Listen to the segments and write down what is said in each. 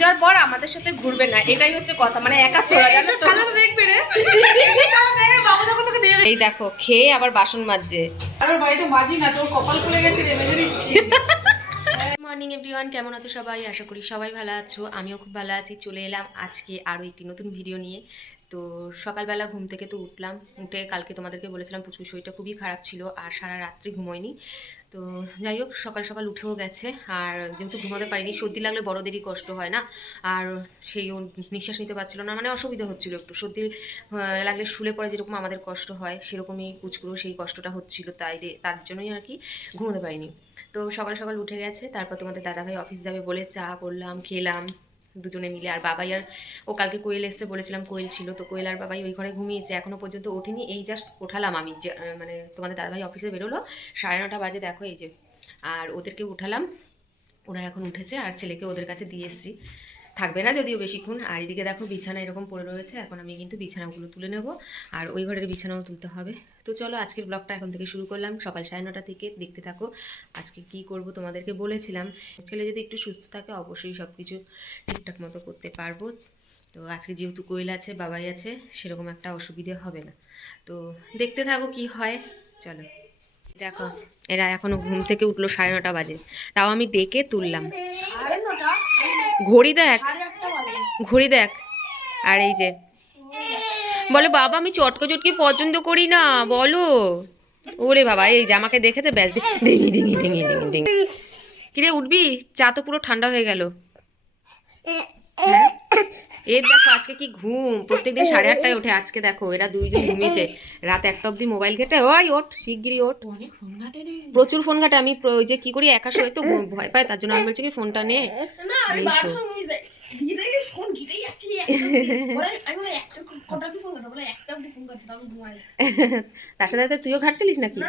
পূজার পর আমাদের সাথে ঘুরবে না, এটাই হচ্ছে কথা। মানে একা চলে জানো তো, দেখবে রে এই দেখো খেয়ে আবার বাসন মাজছে। আর বাড়িতে মাজি না, তোর কপাল খুলে গেছে রে, মেজে দিচ্ছি। মর্নিং এভরিওয়ান, কেমন আছো সবাই? আশা করি সবাই ভালো আছো, আমিও খুব ভালো আছি। চলে এলাম আজকে আরও একটি নতুন ভিডিও নিয়ে। তো সকালবেলা ঘুম থেকে তো উঠলাম, উঠে কালকে তোমাদেরকে বলেছিলাম পুচকুর শরীরটা খুবই খারাপ ছিল আর সারা রাত্রি ঘুমোয়নি। তো যাই হোক সকাল সকাল উঠেও গেছে, আর যেহেতু ঘুমাতে পারিনি, সর্দি লাগলে বড়দেরই কষ্ট হয় না, আর সেই নিঃশ্বাস নিতে পারছিল না, মানে অসুবিধা হচ্ছিল একটু। সর্দি লাগলে শুলে পড়ে যেরকম আমাদের কষ্ট হয়, সেরকমই পুচকুরও সেই কষ্টটা হচ্ছিল, তার জন্যই আর কি ঘুমোতে পারিনি। তো সকাল সকাল উঠে গেছে, তারপর তোমাদের দাদাভাই অফিস যাবে বলে চা করলাম, খেলাম দুজনে মিলে। আর বাবাই আর ও কালকে কোয়েল এসছে বলেছিলাম, কোয়েল ছিল তো, কোয়েল আর বাবাই ওই ঘরে ঘুমিয়েছে, এখনো পর্যন্ত ওঠেনি। এই জাস্ট ওঠালাম আমি, মানে তোমাদের দাদাভাই অফিসে বেরোলো 9:30 বাজে, দেখো এই যে। আর ওদেরকে উঠালাম, ওরা এখন উঠেছে, আর ছেলেকে ওদের কাছে দিয়ে এসেছি, থাকবে না যদিও বেশিক্ষণ। আর এদিকে দেখো বিছানা এরকম পড়ে রয়েছে, এখন আমি কিন্তু বিছানাগুলো তুলে নেব, আর ওই ঘরের বিছানাও তুলতে হবে। তো চলো আজকের ব্লগটা এখন থেকে শুরু করলাম, সকাল 9:30 থেকে দেখতে থাকো। আজকে কি করব তোমাদেরকে বলেছিলাম, ছেলে যদি একটু সুস্থ থাকে অবশ্যই সব কিছু ঠিকঠাক মতো করতে পারবো। তো আজকে যেহেতু কোয়েল আছে, বাবাই আছে, সেরকম একটা অসুবিধে হবে না। তো দেখতে থাকো কি হয়, চলো। দেখো এরা এখনো ঘুম থেকে উঠলো, 9:30 বাজে, তাও আমি ডেকে তুললাম। ঘড়ি দেখ, ঘড়ি দেখ। আর এই যে বলে বাবা আমি চটকো চটকি পছন্দ করি না, বলো। ওরে বাবা, এই যে আমাকে দেখেছে, ব্যাস ডিঙি ডিঙি ডিঙি ডিঙি ডিঙি। কিরে উঠবি? চা তো পুরো ঠান্ডা হয়ে গেল। হ্যাঁ এর দেখো আজকে কি ঘুম, প্রত্যেকদিন 8:30টায় ওঠে, আজকে দেখো এরা দুইজন ঘুমিয়েছে রাত 1টা অবধি মোবাইল ঘেটে। ওই ওঠ শিগগিরই ওঠ। প্রচুর ফোন ঘাটে, আমি ওই যে কি করি একা শোয় তো ভয় পায়, তার জন্য আমি বলছি কি ফোনটা নে। তার সাথে তুইও ঘাটছিলিস নাকি?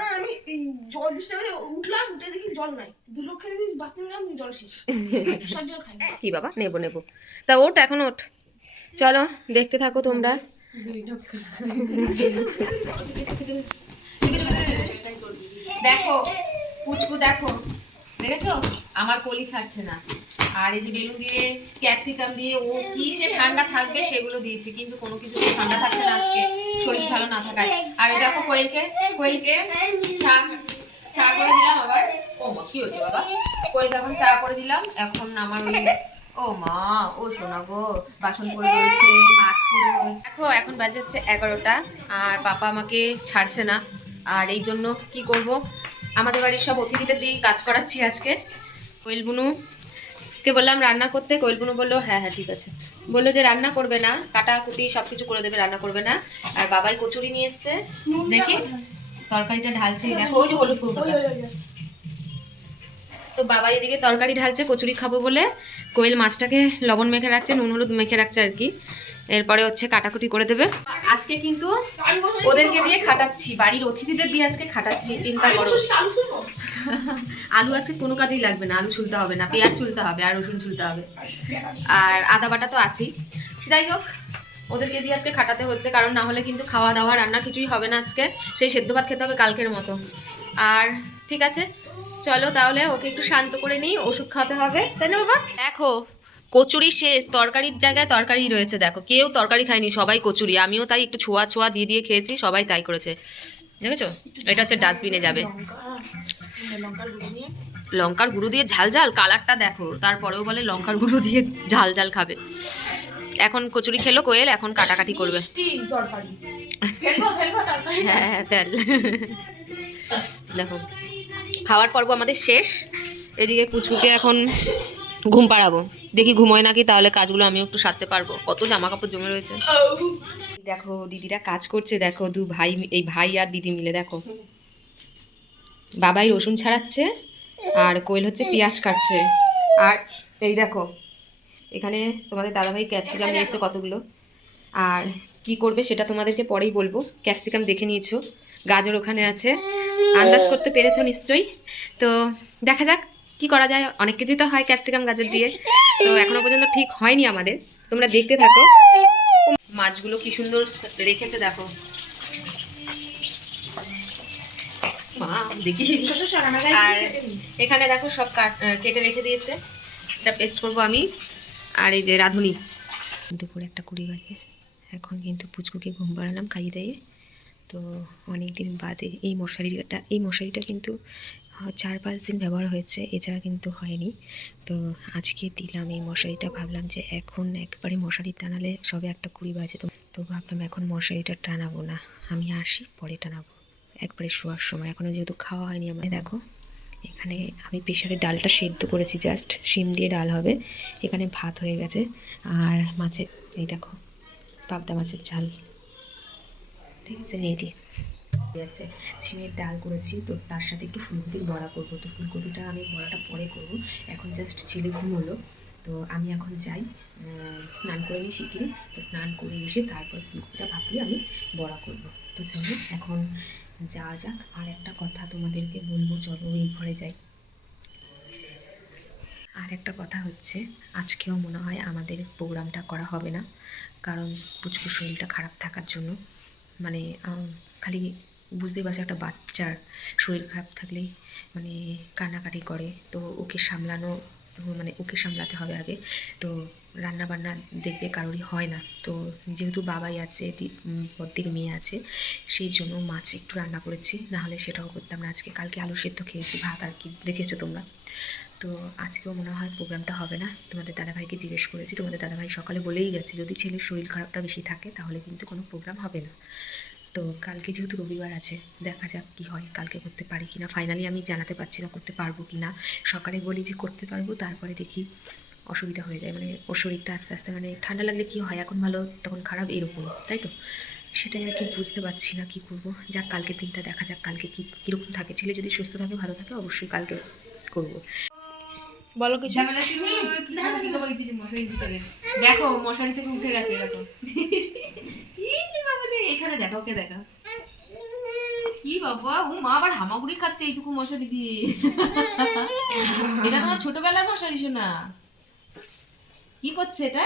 কি বাবা, নেবো নেবো, তা ওঠ এখন ওঠ, চলো দেখতে থাকো তোমরা। দেখো পুচকু, দেখো দেখেছো আমার কলি ছাড়ছে না। আর এই যে বেলুন দিয়ে, ক্যাপসিকাম দিয়ে ও কি সে ঠান্ডা থাকবে সেগুলো দিয়েছি, কিন্তু কোনো কিছু ঠান্ডা থাকছে না আজকে, শরীর ভালো না থাকায়। আর এই দেখো কোয়েলকে চা চা করে দিলাম আবার। ও মা কি হয়েছে বাবা? কোয়েলকে এখন চা করে দিলাম, এখন আমার ওই ও মা ও শোনা গো, বাসন পড়ে রয়েছে, মাছ পড়ে রয়েছে। দেখো এখন বাজে হচ্ছে 11টা, আর পাপা আমাকে ছাড়ছে না। আর এই জন্য কি করব, আমাদের বাড়ির সব অতিথিদের দিয়ে কাজ করাচ্ছি আজকে। কোয়েল বুনুকে বললাম রান্না করতে, কোয়েল বুনু বললো হ্যাঁ হ্যাঁ ঠিক আছে, বললো যে রান্না করবে না, কাটাকুটি সব কিছু করে দেবে, রান্না করবে না। আর বাবাই কচুরি নিয়ে এসছে, দেখি তরকারিটা ঢালছে, দেখো ওই যে হলুদ কৌটোটা। তো বাবা এদিকে তরকারি ঢালছে কচুরি খাবো বলে, কোয়েল মাছটাকে লবণ মেখে রাখছে, নুন হলুদ মেখে রাখছে আর কি। এরপরে হচ্ছে কাটাকুটি করে দেবে। আজকে কিন্তু ওদেরকে দিয়ে খাটাচ্ছি, বাড়ির অতিথিদের দিয়ে আজকে খাটাচ্ছি, চিন্তা করো। আলু আজকে কোনো কাজেই লাগবে না, আলু ছুলতে হবে না, পেঁয়াজ ছুলতে হবে আর রসুন ছুলতে হবে, আর আদা বাটা তো আছেই। যাই হোক ওদেরকে দিয়ে আজকে খাটাতে হচ্ছে, কারণ না হলে কিন্তু খাওয়া দাওয়া রান্না কিছুই হবে না আজকে, সেই সেদ্ধ ভাত খেতে হবে কালকের মতো। আর ঠিক আছে চলো তাহলে ওকে একটু শান্ত করে নিই, ওষুধ খাওয়াতে হবে, তাই না বাবা? দেখো কচুরি শেষ, তরকারির জায়গায় তরকারি রয়েছে, দেখো কেউ তরকারি খায়নি, সবাই কচুরি। আমিও তাই একটু ছোঁয়া ছোঁয়া দিয়ে দিয়ে খেয়েছি, সবাই তাই করেছে, দেখেছো? এটা হচ্ছে ডাস্টবিনে যাবে। লঙ্কার গুঁড়ো দিয়ে ঝাল ঝাল, কালারটা দেখো, তারপরেও বলে লঙ্কার গুঁড়ো দিয়ে ঝাল ঝাল খাবে। এখন কচুরি খেলো কোয়েল, এখন কাটাকাটি করবে। হ্যাঁ ফেল। দেখো খাওয়ার পর্ব আমাদের শেষ, এদিকে পুচকুকে এখন ঘুম পাড়াবো, দেখি ঘুমোয় নাকি, তাহলে কাজগুলো আমিও একটু সারতে পারবো, কত জামা কাপড় জমে রয়েছে। দেখো দিদিরা কাজ করছে, দেখো দু ভাই, এই ভাই আর দিদি মিলে, দেখো বাবাই রসুন ছাড়াচ্ছে আর কোয়েল হচ্ছে পেঁয়াজ কাটছে। আর এই দেখো এখানে তোমাদের দাদাভাই ক্যাপসিকাম নিয়ে এসছে কতগুলো, আর কি করবে সেটা তোমাদেরকে পরেই বলবো। ক্যাপসিকাম দেখে নিয়েছো, গাজর ওখানে আছে, আন্দাজ করতে পেরেছো নিশ্চয়ই। তো দেখা যাক কি করা যায়, অনেক কিছুই তো হয় ক্যাপসিকাম গাজর দিয়ে, তো এখনো পর্যন্ত ঠিক হয়নি আমাদের, তোমরা দেখতে থাকো। মাছগুলো কি সুন্দর রেখেছে দেখো, দেখি। আর এখানে দেখো সব কেটে রেখে দিয়েছে, এটা পেস্ট করবো আমি। আর এই যে রাঁধুনি। দুপুরে 1:20 বাজে। এখন কিন্তু পুচকুকে ঘুম পাড়ালাম খাইয়ে দিয়ে। তো অনেক দিন বাদে এই মশারিটা কিন্তু 4-5 দিন ব্যবহার হয়েছে, এছাড়া কিন্তু হয়নি। তো আজকে দিলাম এই মশারিটা, ভাবলাম যে এখন একবারে মশারি টানালে সবে 1:20 বাজে, তো ভাবলাম এখন মশারিটা টানাবো না, আমি আসি পরে টানাবো একবারে শোয়ার সময়। এখনও যেহেতু খাওয়া হয়নি আমার। দেখো এখানে আমি প্রেশারে ডালটা সেদ্ধ করেছি, জাস্ট শিম দিয়ে ডাল হবে। এখানে ভাত হয়ে গেছে আর মাছের, এই দেখো পাবদা মাছের ঝাল, ঠিক আছে রেডি যাচ্ছে। ছিমের ডাল করেছি, তো তার সাথে একটু ফুলকপির বড়া করবো। তো ফুলকপিটা আমি বড়াটা পরে করবো, এখন জাস্ট ছেলে ঘুম হলো। তো আমি এখন যাই স্নান করে নিই শিগগিরি। তো স্নান করে এসে তারপর ফুলকপিটা ভাপিয়ে আমি বড়া করবো। তো চলো এখন যাওয়া যাক। আর একটা কথা তোমাদেরকে বলবো, চলো এই ঘরে যাই। আর একটা কথা হচ্ছে, আজকেও মনে হয় আমাদের প্রোগ্রামটা করা হবে না, কারণ পুচকুর শরীরটা খারাপ থাকার জন্য। মানে খালি বুঝতেই পারছো, একটা বাচ্চার শরীর খারাপ থাকলেই মানে কান্নাকাটি করে। তো ওকে সামলানো, মানে ওকে সামলাতে হবে আগে। তো রান্না বান্না দেখবে কারোরই হয় না। তো যেহেতু বাবাই আছে, বড়দির মেয়ে আছে, সেই জন্য মাছ একটু রান্না করেছি, নাহলে সেটাও করতাম না আজকে। কালকে আলু সেদ্ধ খেয়েছি, ভাত আর কি দেখেছো তোমরা। তো আজকেও মনে হয় প্রোগ্রামটা হবে না। তোমাদের দাদাভাইকে জিজ্ঞেস করেছি, তোমাদের দাদাভাই সকালে বলেই গেছে যদি ছেলের শরীর খারাপটা বেশি থাকে তাহলে কিন্তু কোনো প্রোগ্রাম হবে না। তো কালকে যেহেতু রবিবার আছে, দেখা যাক কী হয়, কালকে করতে পারি কি না। ফাইনালি আমি জানাতে পারছি না করতে পারবো কি না। সকালে বলি যে করতে পারবো, তারপরে দেখি অসুবিধা হয়ে যায়। মানে ওর শরীরটা আস্তে আস্তে, মানে ঠান্ডা লাগলে কী হয়, এখন ভালো তখন খারাপ, এরকম, তাই তো। সেটাই আর কি বুঝতে পারছি না কী করবো। যাক কালকের দিনটা দেখা যাক কালকে কীরকম থাকে। ছেলে যদি সুস্থ থাকে, ভালো থাকে, অবশ্যই কালকে করবো। বলো কিছু। দেখো মশারি থেকে উঠে গেছে, দেখো এখানে দেখো, ওকে দেখা কি বাবা, ও মা আবার হামাগুড়ি খাচ্ছে এইটুকু মশারি দিয়ে। এটা তোমার ছোটবেলার মশারি শোনা। কি করছে এটা?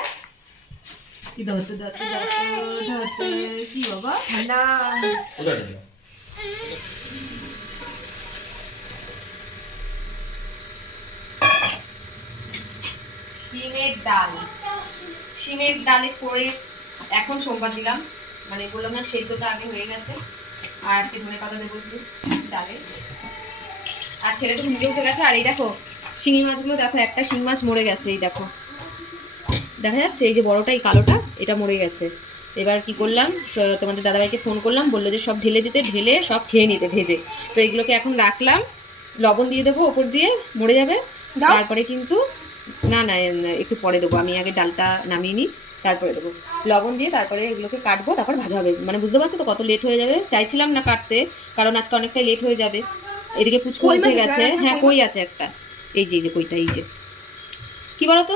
কি ধরতে ধরতে ধরতে ধরতে, কি বাবা ঠান্ডা। শিমের ডালে করে এখন সোমবার দিলাম, মানে বললাম না সেদ্ধটা আগে হয়ে গেছে। আর আজকে ধনে পাতা দেবো একটু ডালে। আর ছেলে তো ঘুমিয়ে উঠে গেছে। আর এই দেখো শিঙি মাছগুলো দেখো, একটা শিং মাছ মরে গেছে, এই দেখো দেখা যাচ্ছে, এই যে বড়টা, এই কালোটা, এটা মরে গেছে। এবার কি করলাম, তোমাদের দাদাভাইকে ফোন করলাম, বললো যে সব ঢেলে দিতে, ঢেলে সব খেয়ে নিতে ভেজে। তো এগুলোকে এখন রাখলাম, লবণ দিয়ে দেবো ওপর দিয়ে, মরে যাবে। তারপরে কিন্তু না না একটু পরে দেবো, আমি আগে ডালটা নামিয়ে নিই, তারপরে দেবো লবণ দিয়ে। তারপরে এগুলোকে কাটবো, তারপর ভাজা হবে। মানে বুঝতে পারছো তো কত লেট হয়ে যাবে। চাইছিলাম না কাটতে, কারণ আজকে অনেকটাই লেট হয়ে যাবে। এদিকে পুচকু উঠে গেছে। হ্যাঁ কই আছে একটা, এই যে কইটা, এই যে কি বলতো,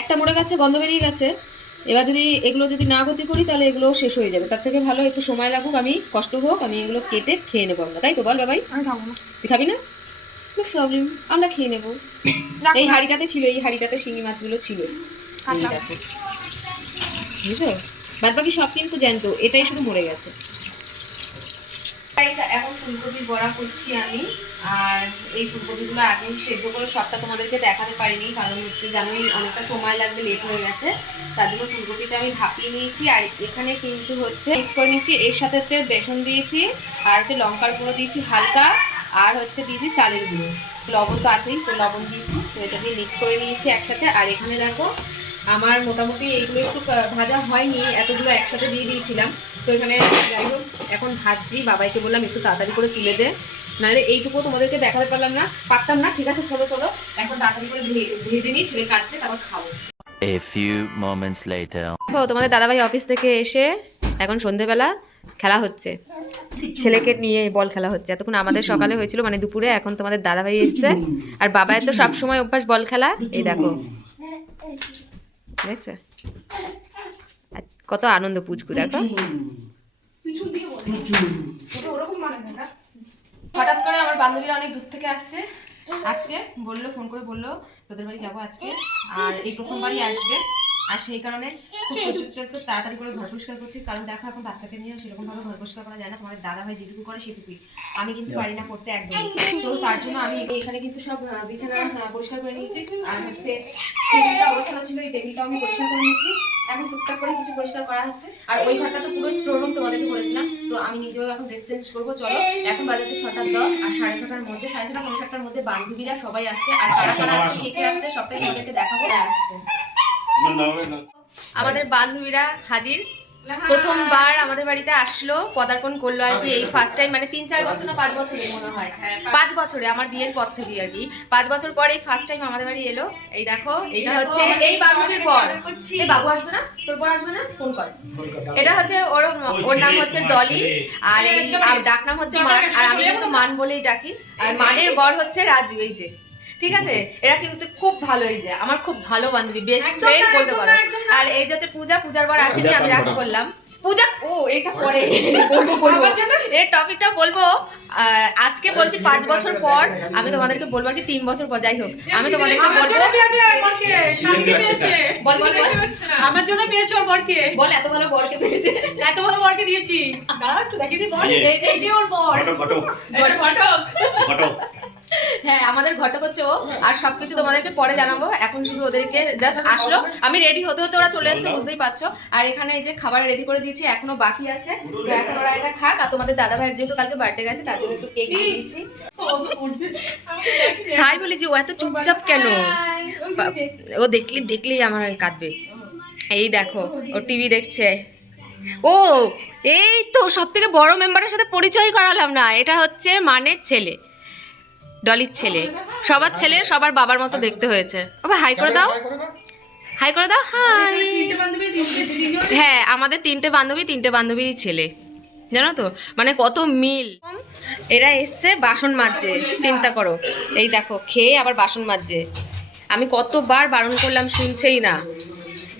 একটা মরে গেছে, গন্ধ বেরিয়ে গেছে। এবার যদি এগুলো যদি না গতি করি তাহলে এগুলো শেষ হয়ে যাবে। তার থেকে ভালো একটু সময় লাগুক, আমি কষ্ট হোক, আমি এগুলো কেটে খেয়ে নেবো আমরা, তাই তো বল বাবাই? আমি খাবো না। তুই খাবি না? নো প্রবলেম, আমরা খেয়ে নেবো। এই হাঁড়িটাতে ছিল, এই হাঁড়িটাতে শিঙি মাছগুলো ছিল, বুঝছো। বাদ বাকি সব কিন্তু জ্যান্ত, এটাই শুধু মরে গেছে। এখন ফুলকপির বড়া করছি আমি। আর এই ফুলকপিগুলো আগে সেদ্ধ করে সবটা তোমাদেরকে দেখাতে পারিনি, কারণ হচ্ছে জানোই অনেকটা সময় লাগবে, লেট হয়ে গেছে। তার জন্য ফুলকপিটা আমি ভাপিয়ে নিয়েছি। আর এখানে কিন্তু হচ্ছে মিক্স করে নিয়েছি, এর সাথে হচ্ছে বেসন দিয়েছি, আর হচ্ছে লঙ্কার গুঁড়ো দিয়েছি হালকা, আর হচ্ছে দিয়েছি চালের গুঁড়ো, লবণ তো আছেই, তো লবণ দিয়েছি। তো এটা দিয়ে মিক্স করে নিয়েছি একসাথে। আর এখানে দেখো আমার মোটামুটি এইগুলো একটু ভাজা হয়নি, এতগুলো একসাথে দিয়ে দিয়েছিলাম। তো এখানে যাই হোক এখন ভাজছি, বাবাইকে বললাম একটু তাড়াতাড়ি করে তুলে দে, নাহলে এইটুকু তোমাদেরকে দেখাতে পারতাম না। ঠিক আছে চলো চলো এখন তাড়াতাড়ি করে ভেজে নিই, ছেলে কাটছে, তারপর খাবো। A few moments later. দেখো তোমাদের দাদাভাই অফিস থেকে এসে এখন সন্ধেবেলা খেলা হচ্ছে, ছেলেকে নিয়ে বল খেলা হচ্ছে। এতক্ষণ আমাদের সকালে হয়েছিল, মানে দুপুরে, এখন তোমাদের দাদাভাই এসছে। আর বাবাই তো সবসময় অভ্যাস বল খেলা, এই দেখো দেখছো কত আনন্দ পুচকু, দেখো। হঠাৎ করে আমার বান্ধবীরা অনেক দূর থেকে আসছে আজকে, বললো, ফোন করে বললো তোদের বাড়ি যাবো আজকে, আর এই প্রথমবারই আসবে। আর সেই কারণে খুব প্রচুর তাড়াতাড়ি করে ঘর পরিষ্কার করছি, কারণ দেখো এখন বাচ্চাকে নিয়ে সেরকম ভাবে ঘর পরিষ্কার করা যায় না। তোমাদের দাদা ভাই যেটুকু করে সেটুকুই, আমি কিন্তু পারি না করতে একদম। তো তার জন্য আমি এখানে কিন্তু সব বিছানা পরিষ্কার করে নিয়েছি, আর হচ্ছে টেবিলটা অবস্থানো ছিল, এই টেবিলটাও আমি পরিষ্কার করে নিয়েছি। এখন টুকটাক করে কিছু পরিষ্কার করা হচ্ছে। আর ওই ঘরটা তো পুরো স্টোর রুম তোমাদেরকে বলেছিলাম, তো আমি নিজেও এখন ড্রেস চেঞ্জ করবো। চলো, এখন বাজেছে 6:10 আর 6:30টার মধ্যে 6:30 পৌনে 7টার মধ্যে বান্ধবীরা সবাই আসছে। আর কারা কারা আসছে, কে কে আসছে সবটাই তোমাদেরকে দেখাবো। আসছে আমাদের বান্ধবীরা হাজির, প্রথমবার আমাদের বাড়িতে আসলো, পদার্পণ করলো আর কি। এই ফার্স্ট টাইম, মানে 3-4 বছর না 5 বছরে মনে হয়, 5 বছরে আমার বিয়ের পর থেকে আর কি, 5 বছর পরে এই ফার্স্ট টাইম আমাদের বাড়ি এলো। এই দেখো, এটা হচ্ছে এই বান্ধবীর বর। এই বাবু আসবে না, তোর বর আসবে না, ফোন কর। এটা হচ্ছে ওর নাম হচ্ছে ডলি, আর এই ডাক নাম হচ্ছে মান, আর আমি কিন্তু মান বলেই ডাকি। আর মানের বর হচ্ছে রাজু। এই যে ঠিক আছে, এরা কিন্তু খুব ভালো, এই যে আমার খুব ভালো বান্ধবী, বেস্ট ফ্রেন্ড বলতে পারো। আর এই যে হচ্ছে পূজা, পূজার বার আসেনি, আমি রাগ করলাম। পূজা, ও এটা পরে বলবো এই টপিকটা বলবো। আজকে বলছি 5 বছর পর, আমি তোমাদেরকে বলবো আর কি 3 বছর পর, যাই হোক আমি তোমাদেরকে বলবো। বল বল আমার জন্য পেয়েছো ওর বরকে, বল এত ভালো বরকে পেয়েছে, এত ভালো বরকে দিয়েছি। দাঁড়াও একটু দেখিয়ে দিই বল। এই যে ওর বর, ঘটক ঘটক হ্যাঁ আমাদের ঘটক হচ্ছে ও। আর সবকিছু তোমাদেরকে পরে জানাবো, এখন শুধু ওদেরকে জাস্ট আসলো, আমি রেডি হতে হতে ওরা চলে এসেছে, বুঝতেই পারছো। আর এখানে এই যে খাবার রেডি করে দিয়েছি, এখনো বাকি আছে, তো এখন ওরা এটা খাক। আর তোমাদের দাদা ভাইয়ের যেহেতু কালকে বার্থডে গেছে, তার জন্য একটু কেক দিয়েছি। তাই বলি যে ও এত চুপচাপ কেন, ও দেখলেই আমার কাঁদবে। এই দেখো ও টিভি দেখছে। ও এই তো সব থেকে বড় মেম্বারের সাথে পরিচয় করালাম না, এটা হচ্ছে মানের ছেলে, ডলির ছেলে। সবার ছেলে সবার বাবার মতো দেখতে হয়েছে। আবার হাই করে দাও, হাই করে দাও, হাই। হ্যাঁ আমাদের 3টে বান্ধবী, 3টে বান্ধবীরই ছেলে, জানো তো, মানে কত মিল। এরা এসছে বাসন মাজছে, চিন্তা করো। এই দেখো খেয়ে আবার বাসন মাজছে, আমি কতবার বারণ করলাম, শুনছেই না।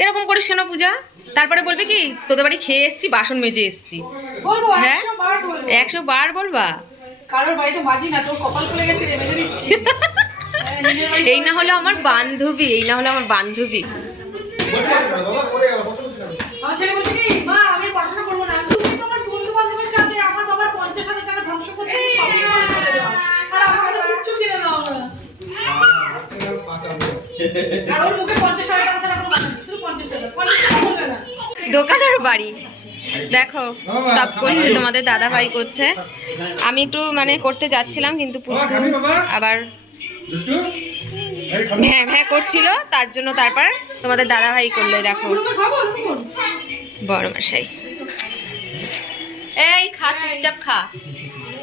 এরকম করিস কেন পূজা? তারপরে বলবে কি তোদের বাড়ি খেয়ে এসছি, বাসন মেজে এসছি। হ্যাঁ 100 বার বলবা। কারোর বাড়িতে বাজি না, তোর কপাল খুলে গেছে রে, মেজে দিচ্ছি। এই না হলো আমার বান্ধবী, এই না হলো আমার বান্ধবী। আমার ছেলে বলছে কি, মা আমি পড়াশোনা করবো না। তুমি তো আমার বন্ধু বান্ধবের সাথে আমার বাবার 50,000 টাকা ধ্বংস করতে শপিং মলে চলে যাও, আর আমার কিচ্ছু কিনে দাও না। আর ওর মুখে 50,000 টাকা ছাড়া কোনো কথা নেই, শুধু 50,000 বলবে না। দোকানের বাড়ি দেখো, সব করছে তোমাদের দাদা ভাই করছে। আমি একটু মানে করতে যাচ্ছিলাম, কিন্তু পুচকু আবার হ্যাঁ হ্যাঁ করছিল, তার জন্য তারপর তোমাদের দাদা ভাই করলো। দেখো বড় মশাই, এই খা, চুপচাপ খা,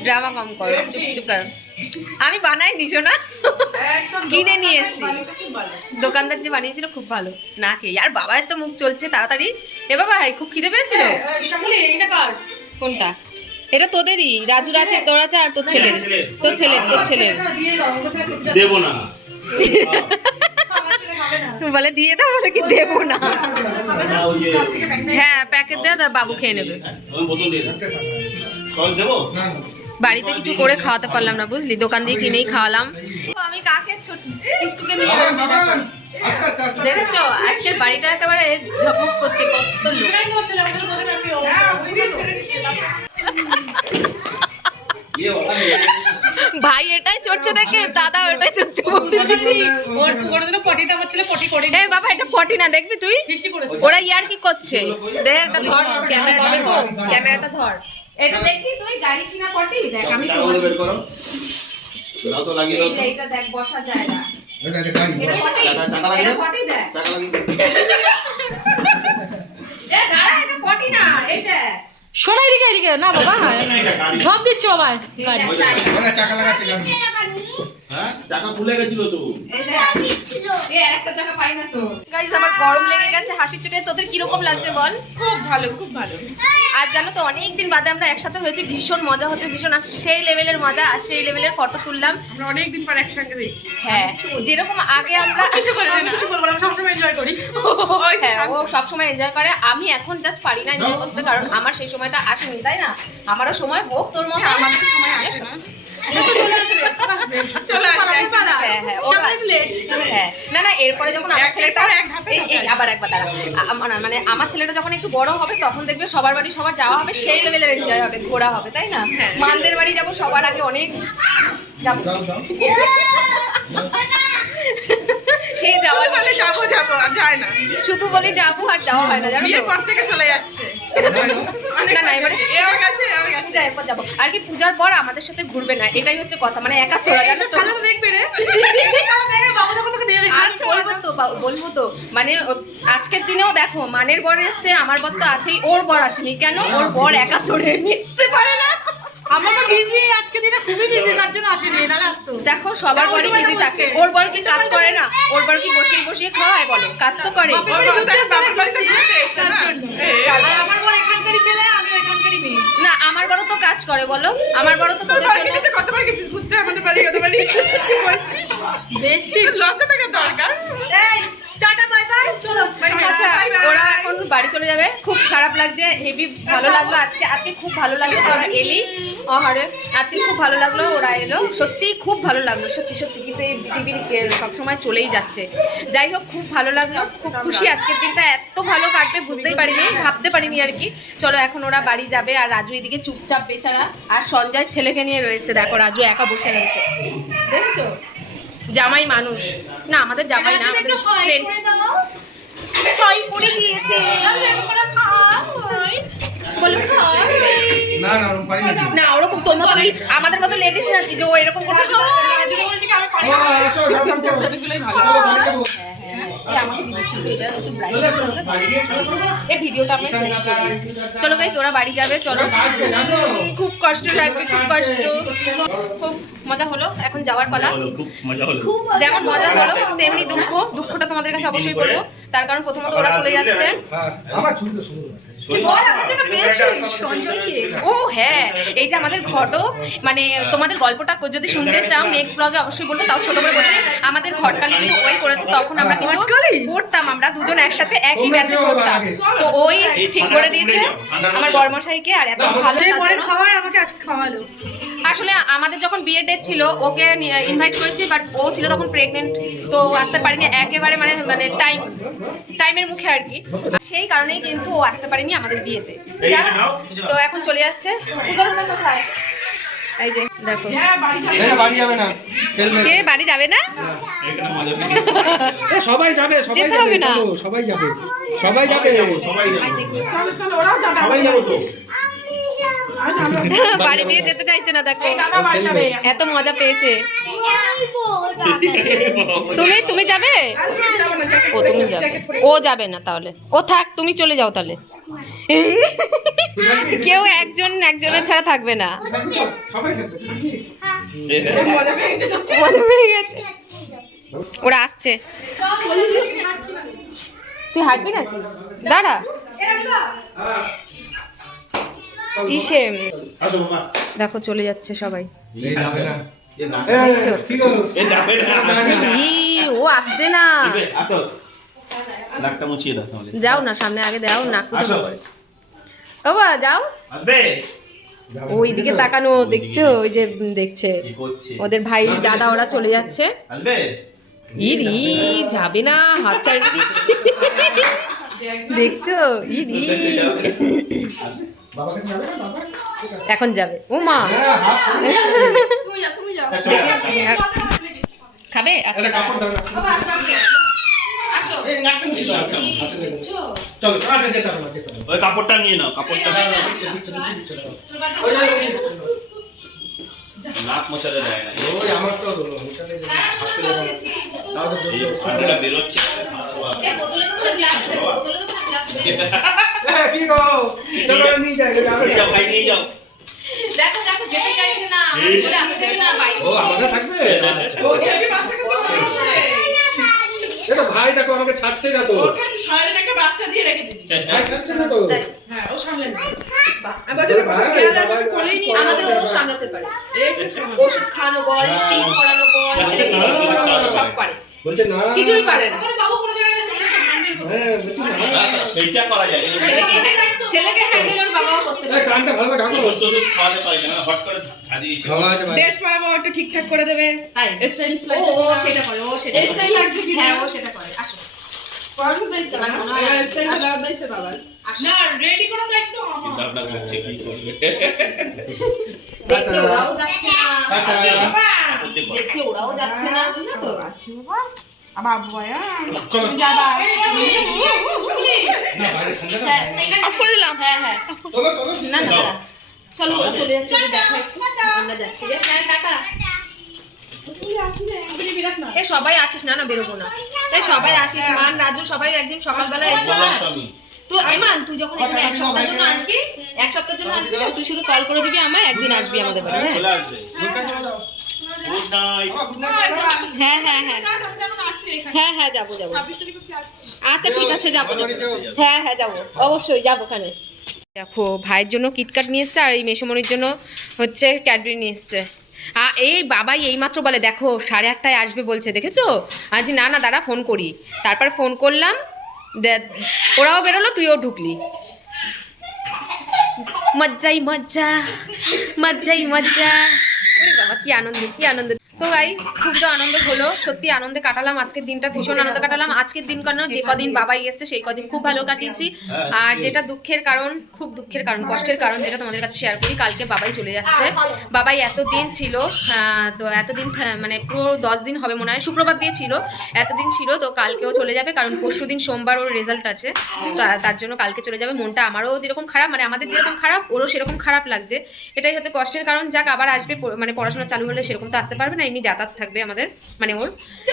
ড্রামা কম করো, চুপচুপ করো। আমি বানাই নিছো না, কিনে নিয়ে এসছি, দোকানদার যে বানিয়েছিল খুব ভালো, না খেয়ে। আর বাবার তো মুখ চলছে তাড়াতাড়ি। এ বাবা খুব খিদে পেয়েছিল। কোনটা? এটা তোদেরই, রাজুর আছে, তোর আছে, আর তোর ছেলের, তোর ছেলের দেবো না। বলে দিয়ে দাও, বলে কি দেবো না। হ্যাঁ প্যাকেট দেওয়া, তার বাবু খেয়ে নেবে। বোতল দিয়ে দেবো। বাড়িতে কিছু করে খাওয়াতে পারলাম না, বুঝলি, দোকান দিয়ে কিনেই খাওয়ালাম। আমি কাকে পিচকুকে নিয়ে যাচ্ছি, দেখো দেখেছো আজকের বাড়িটা একেবারে ঝকমক করছে, কত লোক। ভাই এটাই চড়ছে দেখে, দাদা ওটাই চড়ছে। এই বাবা এটা পটি না, দেখবি তুই, ওরা ইয়ার কি করছে। দেখ একটা ধর, ক্যামেরাটা ধর, এটা দেখবি তুই, গাড়ি কিনা পটি দেখ। আমি এইটা দেখ বসার জায়গা, এটা পটি, এটা পটি দেখ। এ দাঁড়া, এটা পটি না, এই দেখ। শোনা এদিকে, এদিকে না বাবা, ধপ দিচ্ছ বাবা। চাকা লাগাচ্ছে গাড়ি। হ্যাঁ চাকা খুলে গেছিল তো, এই দেখ, এ আরেকটা চাকা পাই না তো। গাইস আমার গরম লেগে গেছে, হাসির চোটে। তোদের কি রকম লাগছে বল? খুব ভালো, খুব ভালো। আর জানো তো অনেকদিন বাদে আমরা একসাথে হয়েছি, ভীষণ মজা হচ্ছে, ভীষণ। আর সেই লেভেলের মজা, আর সেই লেভেলের ফটো তুললাম। আমরা অনেকদিন পর একসঙ্গে দেখছি। হ্যাঁ যেরকম আগে আমরা কিছু বলবো না, কিছু বলবো না, সবসময় এনজয় করি। হ্যাঁ ও সবসময় এনজয় করে, আমি এখন জাস্ট পারি না এনজয় করতে, কারণ আমার সেই সময়টা আসেনি, তাই না? আমারও সময় হোক তোর মতো, আমাদের সময় আসে। চলে আসবে হ্যাঁ হ্যাঁ ওরা সবাই late। হ্যাঁ না না এরপরে যখন আমার ছেলেটা এক ধাপে আবার একবার দাঁড়া মানে আমার ছেলেটা যখন একটু বড় হবে তখন দেখবে সবার বাড়ি সবার যাওয়া হবে সেই লেভেলের এনজয় হবে ঘোরা হবে তাই না মানদের বাড়ি যাবো সবার আগে অনেক যাবো সেই যাওয়ার বলে যাবো আর যায় না শুধু বলি যাবো আর যাওয়া হয় না জানো বিয়ের তো? পর থেকে চলে যাচ্ছে না না এবারে এও গেছে পূজা এরপর যাবো আর কি পূজার পর আমাদের সাথে ঘুরবে না এটাই হচ্ছে কথা মানে একা চলে যাবে তো খেলা তো দেখবে রে এই খেলা দেখবে বাবু তখন তোকে দেবে আচ্ছা বলবো তো মানে আজকের দিনেও দেখো মানের বর এসছে আমার বর তো আছেই ওর বর আসেনি কেন ওর বর একা চড়ে মিশতে পারে না আমার বিজি আজকে দিনে খুবই বিজি তার জন্য আসেনি নালে আসতো দেখো সবার বরই বিজি থাকে ওর বর কি কাজ করে না ওর বর কি বসে বসে খাওয়ায় বলো কাজ তো করে আর আমার বড় এখানকারই ছেলে আমি এখানকারই মেয়ে না আমার বড় তো কাজ করে বলো আমার বড় তো তোদের জন্য কতবার গেছিস ঘুরতে আমাদের বাড়ি কতবার বলছিস বেশি লজ্জা টাকা দরকার এই টাটা বাই বাই চলো আচ্ছা ওরা এখন বাড়ি চলে যাবে খুব খারাপ লাগছে হেভি ভালো লাগলো আজকে খুব ভালো লাগলো ওরা এলি আরে আজকে খুব ভালো লাগলো ওরা এলো সত্যি খুব ভালো লাগলো সত্যি সত্যি কিন্তু এই পৃথিবীর সবসময় চলেই যাচ্ছে যাই হোক খুব ভালো লাগলো খুব খুশি আজকের দিনটা এত ভালো কাটবে বুঝতেই পারিনি ভাবতে পারিনি আর কি চলো এখন ওরা বাড়ি যাবে আর রাজু এদিকে চুপচাপ বেচারা আর সঞ্জয় ছেলেকে নিয়ে রয়েছে দেখো রাজু একা বসে রয়েছে দেখছো জামাই মানুষ না আমাদের জামাই না আমাদের ফ্রেন্ড হাই পড়ে গিয়েছে বলো না না ওরকম পারি না না ওরকম তোর মতো আমাদের মতো লেডিস না যে ও এরকম করে আসো যাও যাও ছবিগুলোই ভালো এই ভিডিওটা আমরা সেভ করব চলো গাইস ওরা বাড়ি যাবে চলো খুব কষ্ট লাগবে খুব কষ্ট খুব মজা হলো এখন যাওয়ার পালা খুব মজা হলো যেমন মজা হলো তেমনি দুঃখটা তোমাদের কাছে অবশ্যই বলবো তার কারণ প্রথমত ওরা চলে যাচ্ছে আমার ছবি তো সুন্দর ও হ্যাঁ এই যে আমাদের ঘটক মানে তোমাদের গল্পটা যদি শুনতে চাও নেক্সট ব্লগে অবশ্যই বলবো তাও ছোট করে বলছি আমাদের ঘটকালি কিন্তু ওই করেছে তখন আমরা কিন্তু পড়তাম আমরা দুজন একসাথে একই ব্যাচে পড়তাম তো ওই ঠিক করে দিয়েছে আমার বড়মশাইকে আর এত ভালো লাগছে না। খাবার আমাকে আজকে খাওয়ালো আসলে আমাদের যখন বিয়ের ডেট ছিল ওকে ইনভাইট করেছি বাট ও ছিল তখন প্রেগনেন্ট তো আসতে পারিনি একেবারে মানে মানে টাইমের মুখে আর কি সেই কারণেই কিন্তু ও আসতে পারেনি আমাদের বিয়েতে যাক, তো এখন চলে যাচ্ছে পূজার হলো কোথায় এই যে দেখো বাড়ি যাবে না কে বাড়ি যাবে না সবাই যাবে যেতে হবে না সবাই যাবে সবাই যাবে সবাই যাবে চলো ওরাও যাবে সবাই যাবো তো বাড়ি দিয়ে যেতে চাইছে না দেখো দাদা বাড়ি যাবে এত মজা পেয়েছে তুমি যাবে ও তুমি যাবে ও যাবে না তাহলে ও থাক তুমি চলে যাও তাহলে কেউ একজনের ছাড়া থাকবে না সবাই থাকবে মজা পেয়ে গেছে ওরা আসছে তুই হাঁটবি নাকি দাঁড়া ইসে আসো বাবা দেখো চলে যাচ্ছে সবাই এই যাবে না দেখছো? কি গো এ যাবে না ই, ও আসছে না আসো নাকটা মুছিয়ে দাও তাহলে যাও না সামনে আগে দাও না আসো বাবা যাও আসবে ওইদিকে তাকানো দেখছো ওই যে দেখছে কি করছে ওদের ভাই দাদা ওরা চলে যাচ্ছে আসবে ইরি যাবে না হাত চালিয়ে দিচ্ছে দেখছো ইরি বাবা কাছে যাবে না বাবা এখন যাবে ও মা হ্যাঁ হাত ছড়িয়ে তুমি যাও খাবে আচ্ছা কাপড় দাও না এই নাকটা মুছি দাও হাতে লেগে চলো আচ্ছা যেতে হবে ওই কাপড়টা নিয়ে নাও কাপড়টা নাক মোছাতে দেয় না ওই আমার তো হলো মুছাতে যে হাতে লেগে তাও তো এই ঠান্ডাটা বেরোচ্ছে কি গো চলো নিয়ে যাই যাবে যাও ভাই নিয়ে যাও দেখো দেখো যেতে চাইছে না বলে আসতে না বাইরে ও আমাকে থাকবে ও হেভি বাচ্চাকে চলে এটা ভাই দেখো আমাকে ছাড়ছে না তো ওকে সারাদিন একটা বাচ্চা দিয়ে রেখে দিবি ভাই ছাড়ছে না তো হ্যাঁ ও সামলে না আমি বলছি কত খেয়াল রাখবে কোলেই নিয়ে আমাদের ও সামলাতে পারে ওষুধ খাওয়ানো বল টিপ করানো বল সব পারে বলছে না কিছুই পারে না আমাদের বাবু কোনো জায়গায় হ্যাঁ, বুঝছি না। সেইটা করা যায় ছেলেকে হ্যান্ডেল ওর বাবাও করতে এই পারে। কানটা ভালো করে ঢাকো। ওষুধ টষুধ খাওয়াতে পারি না হট করে ছাড়িয়ে এসে খাওয়া আছে ভাই। ড্রেস পরাবো একটু ঠিকঠাক করে দেবে তাই স্টাইলিশ ও লাগছে ও সেটা করে, ও সেটা এই করে। স্টাইল লাগছে কি হ্যাঁ ও সেটা করে। আসো পরানোর দায়িত্ব এবার মনে হয় এবার স্টাইল দেওয়ার দায়িত্ব বাবার না রেডি করার দায়িত্ব আমার চিন্তা ভাবনা করছে কি করবে দেখছি ওরাও যাচ্ছে না, বাবা দেখছি ওরাও যাচ্ছে না, বুঝলে তো? আছে বাবা আমার বয়া চলো। যাবা না, বাইরে ঠান্ডা না। হ্যাঁ এখানে অফ করে দিলাম। হ্যাঁ হ্যাঁ চলো, চলো। না না যাও। দাঁড়া। চলো ওরা চলে যাচ্ছে, তো দেখো একটু। আমরা যাচ্ছি রে। হ্যাঁ টাটা। তুমি বিরাজ না এ সবাই আসিস না, না বেরোবো না। এই সবাই আসিস, মান রাজু সবাই একদিন সকালবেলা এসো। বললাম তো আমি তো এমান তুই যখন এখানে এক সপ্তাহের জন্য আসবি, এক সপ্তাহের জন্য আসবি না, তুই শুধু কল করে দিবি আমায়, একদিন আসবি আমাদের বাড়ি। হ্যাঁ চলে আসবে গুড নাইট চলে যাও। গুড নাইট বাবা, গুড নাইট। হ্যাঁ হ্যাঁ হ্যাঁ আমি যেমন আছি এখানে হ্যাঁ হ্যাঁ যাবো যাবো। 26 তারিখে কি আসবে আচ্ছা ঠিক আছে যাবো ভালো যাবো। নিচেও। হ্যাঁ হ্যাঁ যাবো, অবশ্যই যাবো ওখানে। দেখো ভাইয়ের জন্য কিটকাট নিয়ে এসছে, আর এই মেসোমণির জন্য হচ্ছে ক্যাডবেরি নিয়ে এসছে। এই বাবাই এইমাত্র বলে দেখো 8:30টায় আসবে বলছে, দেখেছো? আজ না না দাঁড়া ফোন করি। তারপর ফোন করলাম, ওরাও বেরোলো, তুইও ঢুকলি। মজ্জাই মজ্জা, মজ্জাই মজ্জা। ওরে বাবা কি আনন্দ, কি আনন্দ। তো গাইস খুব তো আনন্দ হলো, সত্যি আনন্দে কাটালাম আজকের দিনটা, ভীষণ আনন্দ কাটালাম আজকের দিন। কেন যে কদিন বাবাই এসছে সেই কদিন খুব ভালো কাটিয়েছি। আর যেটা দুঃখের কারণ, খুব দুঃখের কারণ, কষ্টের কারণ, যেটা তোমাদের কাছে শেয়ার করি, কালকে বাবাই চলে যাচ্ছে। বাবাই এতদিন ছিল, তো এতদিন মানে পুরো 10 দিন হবে মনে হয়, শুক্রবার দিয়ে ছিল, এতদিন ছিল। তো কালকেও চলে যাবে, কারণ পরশুদিন সোমবার ওর রেজাল্ট আছে, তো তার জন্য কালকে চলে যাবে। মনটা আমারও যেরকম খারাপ, মানে আমাদের যেরকম খারাপ ওরও সেরকম খারাপ লাগছে। এটাই হচ্ছে কষ্টের কারণ। যাক আবার আসবে, মানে পড়াশোনা চালু হলে সেরকম তো আসতে পারবে না, এমনি যাতায়াত থাকবে আমাদের, মানে ওর।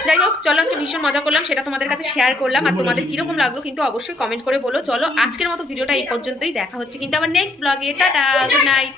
যাই হোক চলো, আজকে ভীষণ মজা করলাম, সেটা তোমাদের কাছে শেয়ার করলাম। আর তোমাদের কিরকম লাগলো কিন্তু অবশ্যই কমেন্ট করে বলো। চলো আজকের মতো ভিডিওটা এই পর্যন্তই, দেখা হচ্ছে কিন্তু আবার নেক্সট ব্লগে। Tata, good night.